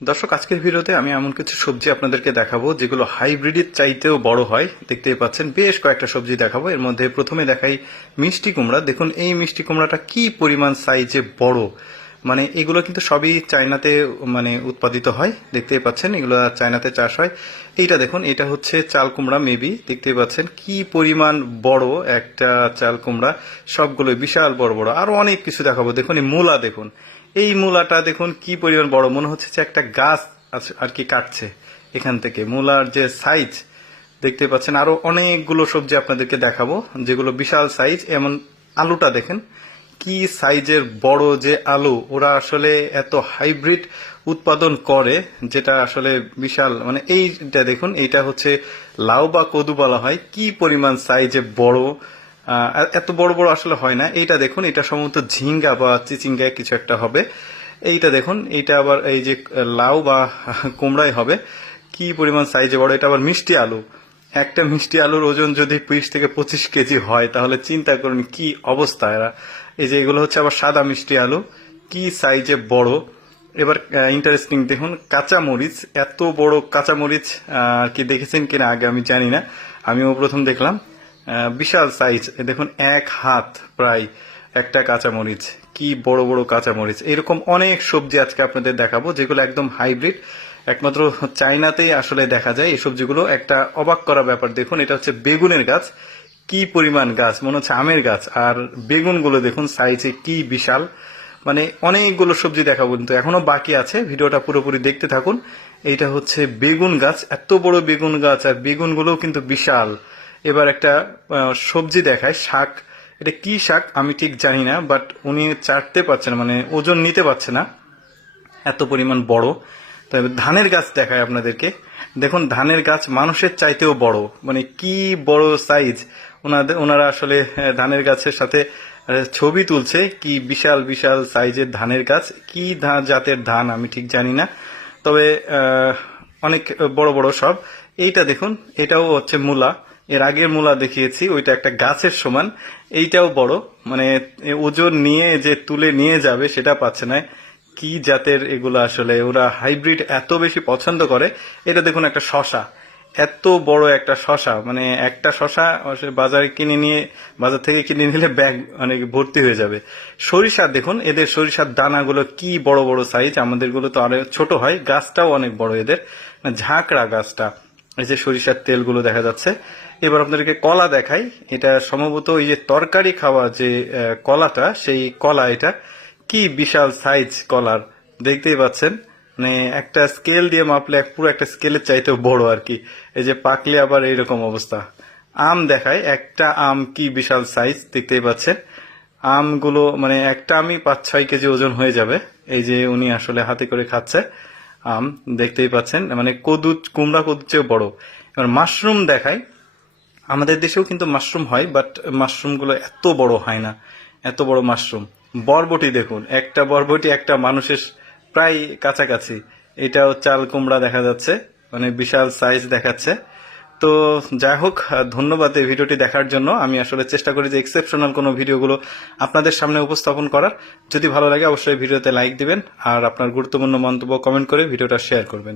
দর্শক, আজকের ভিডিওতে আমি এমন কিছু সবজি আপনাদেরকে দেখাবো যেগুলো হাইব্রিডের চাইতেও বড় হয়। দেখতেই পাচ্ছেন বেশ কয়েকটা সবজি দেখাবো। এর মধ্যে প্রথমে দেখাই মিষ্টি কুমড়া। দেখুন এই মিষ্টি কুমড়াটা কি পরিমাণ সাইজে বড়। মানে এগুলো কিন্তু সবই চায়নাতে উৎপাদিত হয়। দেখতেই পাচ্ছেন এগুলো চায়নাতে চাষ হয়। এইটা দেখুন, এটা হচ্ছে চাল কুমড়া মেবি। দেখতেই পাচ্ছেন কি পরিমাণ বড় একটা চাল কুমড়া। সবগুলো বিশাল বড় বড়। আরো অনেক কিছু দেখাবো। দেখুন এই মূলা দেখুন, এই মূলাটা দেখুন কি পরিমাণ বড়, মনে হচ্ছে যে একটা গাছ আর কি কাটছে এখান থেকে। মূলার যে সাইজ দেখতে পাচ্ছেন। আরো অনেকগুলো সবজি আপনাদেরকে দেখাবো যেগুলো বিশাল সাইজ। এমন আলুটা দেখেন কি সাইজের বড় যে আলু। ওরা আসলে এত হাইব্রিড উৎপাদন করে যেটা আসলে বিশাল। মানে এইটা দেখুন, এইটা হচ্ছে লাউ বা কদু বলা হয়। কি পরিমাণ সাইজে বড়। এত বড় বড় আসলে হয় না। এইটা দেখুন, এটা সম্ভবত ঝিঙ্গা বা চিচিঙ্গা কিছু একটা হবে। এইটা দেখুন, এইটা আবার এই যে লাউ বা কুমড়াই হবে। কি পরিমাণ সাইজে বড়। এটা আবার মিষ্টি আলু। একটা মিষ্টি আলুর ওজন যদি 20 থেকে 25 কেজি হয় তাহলে চিন্তা করুন কি অবস্থা। এরা এই যে এগুলো হচ্ছে আবার সাদা মিষ্টি আলু, কি সাইজে বড়। এবার ইন্টারেস্টিং দেখুন কাঁচা মরিচ। এত বড় কাঁচা মরিচ আর কি দেখেছেন কিনা আগে আমি জানি না, আমিও প্রথম দেখলাম। বিশাল সাইজ। দেখুন এক হাত প্রায় একটা কাঁচামরিচ। কি বড় বড় কাঁচামরিচ। এরকম অনেক সবজি আজকে আপনাদের দেখাবো যেগুলো একদম হাইব্রিড। একমাত্র চায়নাতেই আসলে দেখা যায় এই সবজিগুলো। একটা অবাক করা ব্যাপার দেখুন, এটা হচ্ছে বেগুনের গাছ। কি পরিমাণ গাছ, মনে হচ্ছে আমের গাছ। আর বেগুনগুলো দেখুন সাইজে কি বিশাল। মানে অনেকগুলো সবজি দেখাবো, কিন্তু এখনো বাকি আছে। ভিডিওটা পুরোপুরি দেখতে থাকুন। এইটা হচ্ছে বেগুন গাছ, এত বড় বেগুন গাছ, আর বেগুনগুলো কিন্তু বিশাল। এবার একটা সবজি দেখায়, শাক। এটা কি শাক আমি ঠিক জানি না, বাট উনি চাটতে পারছে না, মানে ওজন নিতে পারছে না, এত পরিমাণ বড়। তবে ধানের গাছ দেখায় আপনাদেরকে। দেখুন ধানের গাছ মানুষের চাইতেও বড়। মানে কি বড় সাইজ। ওনারা আসলে ধানের গাছের সাথে ছবি তুলছে। কি বিশাল বিশাল সাইজের ধানের গাছ। কি জাতের ধান আমি ঠিক জানি না, তবে অনেক বড় বড় সব। এইটা দেখুন, এটাও হচ্ছে মূলা। এর আগের মূলা দেখিয়েছি, ওইটা একটা গাছের সমান। এইটাও বড়, মানে ওজন নিয়ে যে তুলে নিয়ে যাবে সেটা পাচ্ছে না। কি জাতের এগুলো আসলে, ওরা হাইব্রিড এত বেশি পছন্দ করে। এটা দেখুন একটা শশা, এত বড় একটা শশা। মানে একটা শশা বাজার থেকে কিনে নিলে ব্যাগ অনেক ভর্তি হয়ে যাবে। সরিষা দেখুন, এদের সরিষার দানাগুলো কি বড় বড় সাইজ। আমাদের গুলো তো আরো ছোট হয়। গাছটাও অনেক বড় এদের, ঝাঁকড়া গাছটা। এই যে সরিষার তেলগুলো দেখা যাচ্ছে। এবার আপনাদেরকে কলা দেখাই। এটা সম্ভবত এই যে তরকারি খাওয়া যে কলাটা, সেই কলা এটা। কি বিশাল সাইজ কলার, দেখতেই পাচ্ছেন। মানে একটা স্কেল দিয়ে মাপলে পুরো একটা স্কেলের চাইতেও বড় আর কি। এই যে পাকলে আবার এইরকম অবস্থা। আম দেখায়, একটা আম কি বিশাল সাইজ, দেখতেই পাচ্ছেন। আমগুলো মানে একটা আমই 5-6 কেজি ওজন হয়ে যাবে। এই যে উনি আসলে হাতে করে খাচ্ছে আম, দেখতেই পাচ্ছেন। মানে কুমড়া কদুর চেয়েও বড়। এবার মাশরুম দেখায়। আমাদের দেশেও কিন্তু মাশরুম হয়, বাট মাশরুমগুলো এত বড় হয় না, এত বড় মাশরুম। বরবটি দেখুন, একটা বরবটি একটা মানুষের প্রায় কাছাকাছি। এটাও চাল কুমড়া দেখা যাচ্ছে, মানে বিশাল সাইজ দেখাচ্ছে। তো যাই হোক, ধন্যবাদ এই ভিডিওটি দেখার জন্য। আমি আসলে চেষ্টা করি যে এক্সেপশনাল কোনো ভিডিওগুলো আপনাদের সামনে উপস্থাপন করার। যদি ভালো লাগে অবশ্যই ভিডিওতে লাইক দিবেন, আর আপনার গুরুত্বপূর্ণ মন্তব্য কমেন্ট করে ভিডিওটা শেয়ার করবেন।